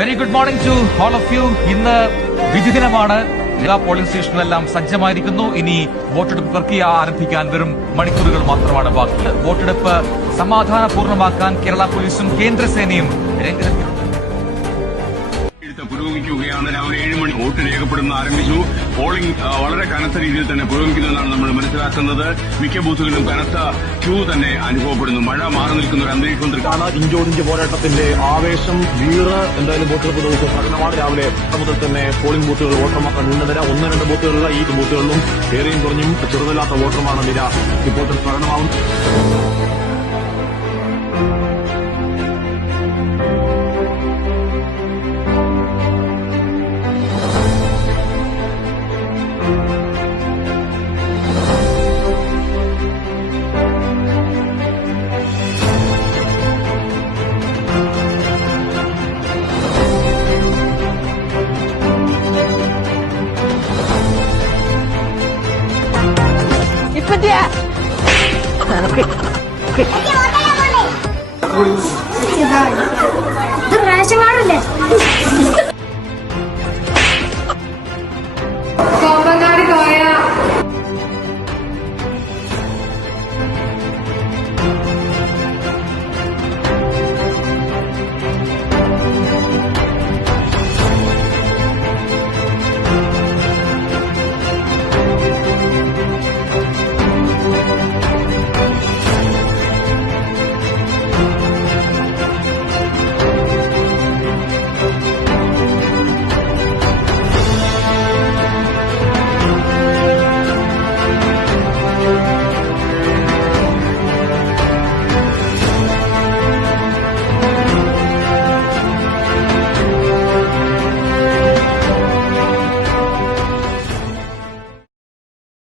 Very good morning to all of you. ഇന്ന് വിധി ദിനമാണ്. എല്ലാ പോളിംഗ് സ്റ്റേഷനിലെല്ലാം സജ്ജമായിരിക്കുന്നു. ഇനി വോട്ടെടുപ്പ് പ്രക്രിയ ആരംഭിക്കാൻ വെറും മണിക്കൂറുകൾ മാത്രമാണ് ബാക്കി. വോട്ടെടുപ്പ് സമാധാനപൂർണ്ണമാക്കാൻ കേരള പോലീസും കേന്ദ്രസേനയും രംഗത്ത് പുരോഗമിക്കുകയാണ്. രാവിലെ 7 മണി വോട്ട് രേഖപ്പെടുന്ന ആരംഭിച്ചു. പോളിംഗ് വളരെ കനത്ത രീതിയിൽ തന്നെ പുരോഗമിക്കുന്നതെന്നാണ് നമ്മൾ മനസ്സിലാക്കുന്നത്. മിക്ക ബൂത്തുകളിലും കനത്ത ക്യൂ തന്നെ അനുഭവപ്പെടുന്നു. മഴ മാറി നിൽക്കുന്ന ഒരു അന്തരീക്ഷമാണ്. ഇഞ്ചോടിഞ്ച് പോരാട്ടത്തിന്റെ ആവേശം എന്തായാലും വോട്ടെടുപ്പ് ദിവസം പ്രകടനമാണ്. രാവിലെ മുതൽ തന്നെ പോളിംഗ് ബൂത്തുകൾ വോട്ടർമാർ നീണ്ടനിര 1-2 ബൂത്തുകളിലുള്ള ഈ ബൂത്തുകളിലും ഏറെയും കുറഞ്ഞും ചെറുതല്ലാത്ത വോട്ടർമാരുടെ നിര ഇപ്പോൾ പ്രകടനമാവും. Ration card